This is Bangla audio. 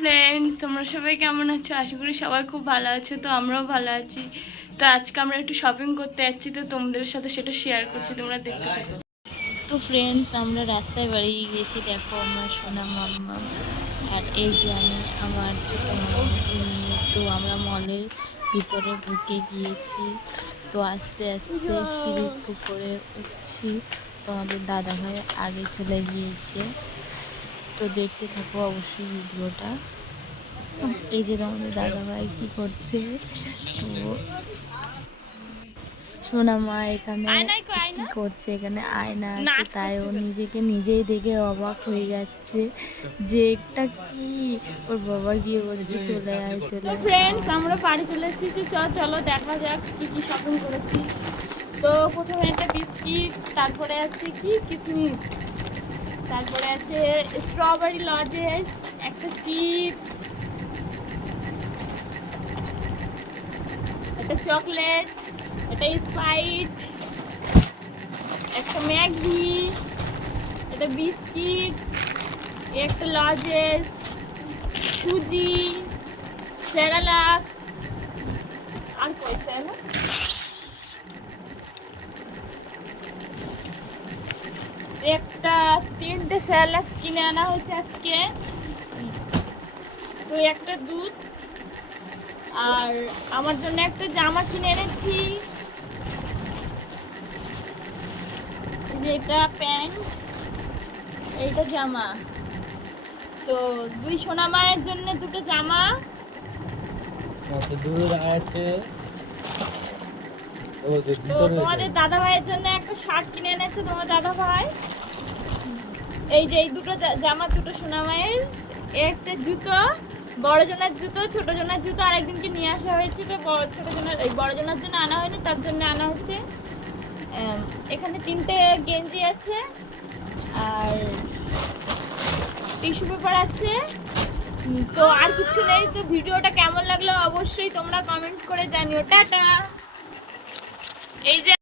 ফ্রেন্ডস, তোমরা সবাই কেমন আছো? আশা করি সবাই খুব ভালো আছো। তো আমরাও ভালো আছি। তো আজকে আমরা একটু শপিং করতে যাচ্ছি, তো তোমাদের সাথে সেটা শেয়ার করছি, তোমরা দেখতে থাকো। তো ফ্রেন্ডস, আমরা রাস্তায় বেরিয়ে গেছি। দেখো আমার সোনা মাম্মা আর এই যে আমি আমার ছোট মাম্মাকে নিয়ে। তো আমরা মলের ভিতরে ঢুকে গিয়েছি। তো আস্তে আস্তে সিঁড়ির উপরে উঠছি। তো আমাদের দাদা ভাই আগে চলে গিয়েছে। তো দেখতে থাকো অবশ্যই ভিডিওটা। এই যে তোমাদের দাদা ভাই কি করছে। তো সোনা মা এখানে কি করছে, এখানে আয়না আছে, তাই ও নিজেকে নিজেই দেখে অবাক হয়ে যাচ্ছে যে এটা কি। ওর বাবা গিয়ে বলছে চলে আয় চলে আয়। ফ্রেন্ডস, আমরা বাড়ি চলে এসেছি। চলো দেখা যাক কি কি শপিং করেছি। তো প্রথমে একটা বিস্কিট, তারপরে আছে কি কিসমিস, তারপরে আছে স্ট্রবেরি লজেস, একটা চিপস, একটা চকলেট, একটা স্প্রাইট, একটা ম্যাগি, একটা বিস্কিট, একটা লজেস, সুজি, সেরালাক্স, আর পয়সা না একটা 3টে সেরালাক্স কিনে আনা হয়েছে আজকে। তো একটা দুধ, আর আমার জন্য একটা জামা কিনে এনেছি, যে এটা প্যান্ট, এইটা জামা। তো দুই সোনা মায়ের জন্য দুটো জামা। তো তোমাদের দাদা ভাইয়ের জন্য একটা শার্ট কিনে এনেছে তোমার দাদা ভাই। এই যে এই দুটো জামা দুটো সোনা মায়ের। একটা জুতো, বড় জনের জুতো, ছোট জনের জুতো আরেকদিনকে নিয়ে আসা হয়েছে। তো ছোট জনের এই বড় জনের জন্য আনা হয়নি, তার জন্য আনা হচ্ছে। এখানে 3টে গেঞ্জি আছে, আর টিস্যু পেপার আছে। তো আর কিছু নেই। তো ভিডিওটা কেমন লাগলো অবশ্যই তোমরা কমেন্ট করে জানিও। টাটা। এই যে